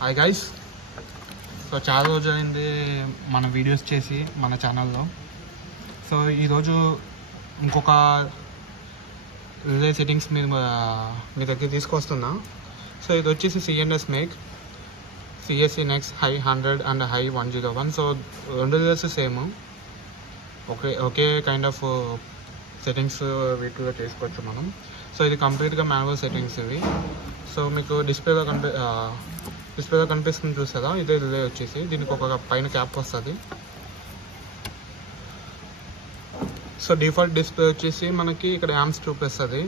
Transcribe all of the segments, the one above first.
Hi guys. So చాలా రోజు అయింది మన వీడియోస్ చేసి మన ఛానల్లో. సో ఈరోజు ఇంకొక రిలే సెట్టింగ్స్ మీ దగ్గర తీసుకొస్తున్నా. సో ఇది వచ్చేసి CNS make CSC next high 100 and high 101. So రెండు రిలేస్ సేమ్, ఒకే కైండ్ ఆఫ్ సెట్టింగ్స్ వీటిలో చేసుకోవచ్చు మనం. సో ఇది కంప్లీట్గా మాన్యువల్ సెట్టింగ్స్ ఇవి. సో మీకు డిస్ప్లేలో కనిపిస్తుంది చూసారా, ఇదే రిలే వచ్చేసి. దీనికి ఒక పైన క్యాప్ వస్తుంది. సో డిఫాల్ట్ డిస్ప్లే వచ్చేసి మనకి ఇక్కడ యాంప్స్ చూపిస్తుంది,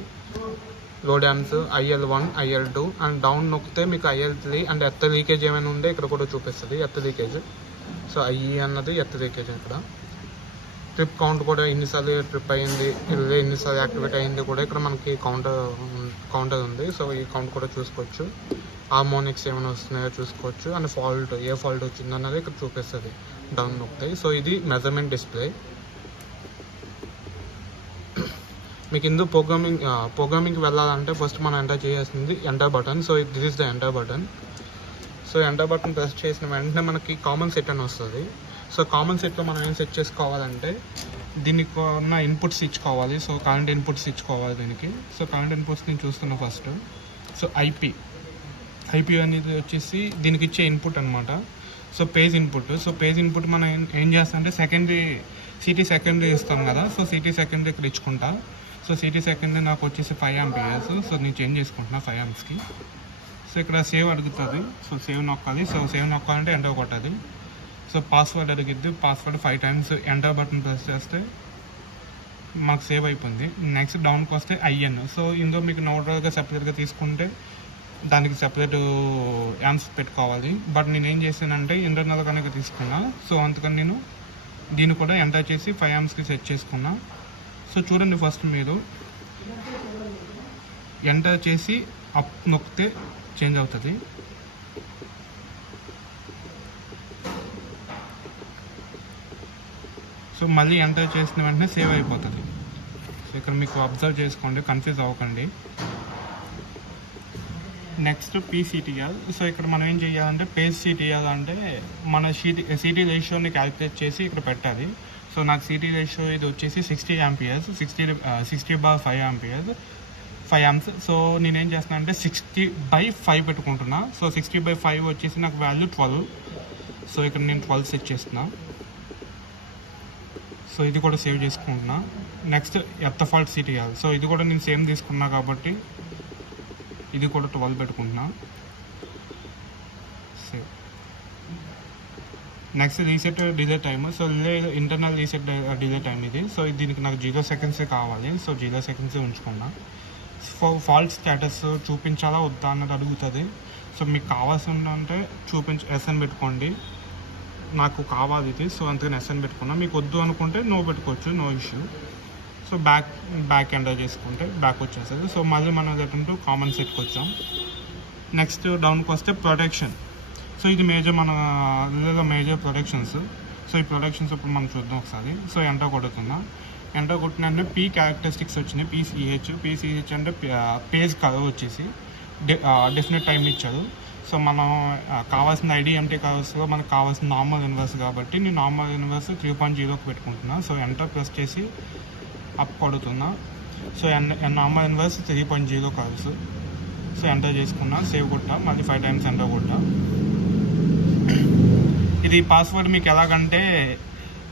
load amps IL1 IL2 and down నొక్కితే మీకు IL3 అండ్ ఎర్త్ లీకేజ్ ఏమైనా ఉంటే ఇక్కడ కూడా చూపిస్తుంది, ఎర్త్ లీకేజ్. సో IE అన్నది ఎర్త్ లీకేజ్. ఇక్కడ ట్రిప్ కౌంట్ కూడా ఎన్నిసార్లు ట్రిప్ అయ్యింది, రిలే ఎన్నిసార్లు యాక్టివేట్ అయ్యింది కూడా ఇక్కడ మనకి కౌంటర్ ఉంది. సో ఈ కౌంట్ కూడా చూసుకోవచ్చు. హార్మోనిక్స్ ఏమైనా వస్తున్నాయో చూసుకోవచ్చు అండ్ ఏ ఫాల్ట్ వచ్చింది అన్నది ఇక్కడ చూపిస్తుంది డౌన్ నొక్కితే. సో ఇది మెజర్మెంట్ డిస్ప్లే. మీకు ఇందులో ప్రోగ్రామింగ్కి వెళ్ళాలంటే ఫస్ట్ మనం ఎంటర్ చేయాల్సింది enter button. So this is the enter button. So enter button press చేసిన వెంటనే మనకి కామన్ సెట్ అని వస్తుంది. సో కామన్ సెట్లో మనం ఏం సెట్ చేసుకోవాలంటే దీనికి ఉన్న ఇన్పుట్స్ ఇచ్చుకోవాలి. సో కరెంట్ ఇన్పుట్స్ ఇచ్చుకోవాలి దీనికి. సో కరెంట్ ఇన్పుట్స్ నేను చూస్తున్నా ఫస్ట్. సో ఐపీ అనేది వచ్చేసి దీనికి ఇచ్చే ఇన్పుట్ అనమాట. So page input. So page input మనం ఏం చేస్తామంటే సిటీ సెకండరీ ఇస్తాం కదా. సో సిటీ సెకండరీ ఇక్కడ ఇచ్చుకుంటా. సో సిటీ సెకండరీ నాకు వచ్చేసి 5 amps. సో నేను చేంజ్ చేసుకుంటున్నా 5 amps. సో ఇక్కడ సేవ్ అడుగుతుంది. సో సేవ్ నొక్కాలి. సో సేవ్ నొక్కాలంటే ఎంటర్ కొట్టాలి. సో పాస్వర్డ్ అడిగిద్ది. Password 5 times enter button press చేస్తే మాకు సేవ్ అయిపోయింది. నెక్స్ట్ డౌన్కి వస్తే IN. సో ఇందులో మీకు నోట్గా సెపరేట్గా తీసుకుంటే దానికి సెపరేట్ యాంప్స్ పెట్టుకోవాలి. బట్ నేను ఏం చేశానంటే ఇంటర్నల్ కనుక తీసుకున్నా. సో అందుకని నేను దీన్ని కూడా ఎంటర్ చేసి 5 amps సెట్ చేసుకున్నా. సో చూడండి, ఫస్ట్ మీరు ఎంటర్ చేసి అప్ నొక్కితే చేంజ్ అవుతుంది. సో మళ్ళీ ఎంటర్ చేసిన వెంటనే సేవ్ అయిపోతుంది. సో ఇక్కడ మీకు అబ్జర్వ్ చేసుకోండి, కన్ఫ్యూజ్ అవ్వకండి. Next PCTL. సో ఇక్కడ మనం ఏం చేయాలంటే పేజ్ CTL అంటే మన సిటీ రేషియోని క్యాలిక్యులేట్ చేసి ఇక్కడ పెట్టాలి. సో నాకు సిటీ రేషియో ఇది వచ్చేసి 60 amps, 60/5 amps. సో నేనేం చేస్తున్నా అంటే 60/5 పెట్టుకుంటున్నా. సో 60/5 వచ్చేసి నాకు వాల్యూ 12. సో ఇక్కడ నేను 12 సెట్ చేస్తున్నా. సో ఇది కూడా సేవ్ చేసుకుంటున్నా. Next earth CTL. సో ఇది కూడా నేను సేమ్ తీసుకున్నా కాబట్టి ఇది కూడా 12 పెట్టుకుంటున్నా. Save. Next reset delay time. So internal reset delay time ఇది. సో దీనికి నాకు 0 seconds కావాలి. సో 0 seconds ఉంచుకున్నా. ఫాల్ట్ స్టేటస్ చూపించాలా వద్దా అన్నది అడుగుతుంది. సో మీకు కావాల్సిందంటే SN పెట్టుకోండి. నాకు కావాలి ఇది. సో అందుకని SN పెట్టుకున్నా. మీకు వద్దు అనుకుంటే నో పెట్టుకోవచ్చు, no issue. So back enter చేసుకుంటే బ్యాక్ వచ్చేస్తుంది. సో మళ్ళీ మనం ఏంటంటే కామన్ సెట్కి వచ్చాం. నెక్స్ట్ డౌన్కి వస్తే ప్రొటెక్షన్. సో ఇది మేజర్ ప్రొటెక్షన్స్. సో ఈ ప్రొటెక్షన్స్ ఇప్పుడు మనం చూద్దాం ఒకసారి. సో ఎంటర్ కొడుతున్నా. ఎంటర్ కొట్టిన వెంటనే P క్యారెక్టరిస్టిక్స్ వచ్చినాయి. PCH అంటే పేజ్ కలర్ వచ్చేసి డెఫినెట్ టైం ఇచ్చారు. సో మనం కావాల్సిన IDMT కలర్స్లో మనకు కావాల్సిన నార్మల్ ఇన్వర్స్ కాబట్టి నేను నార్మల్ ఇన్వర్స్ 3.0కి పెట్టుకుంటున్నా. సో ఎంటర్ ప్రెస్ చేసి అప్ కొడుతున్నా. So normal inverse 3.0 colours. So enter చేసుకున్నా, సేవ్ కొట్టా, మళ్ళీ 5 times ఎంటర్ కొట్టా. ఇది పాస్వర్డ్ మీకు ఎలాగంటే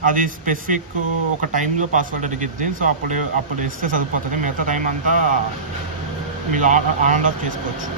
అది స్పెసిఫిక్ ఒక టైంలో పాస్వర్డ్ అడిగిద్ది. సో అప్పుడు ఇస్తే సరిపోతుంది. మిగతా టైం అంతా మీరు ఆన్ అండ్ ఆఫ్ చేసుకోవచ్చు.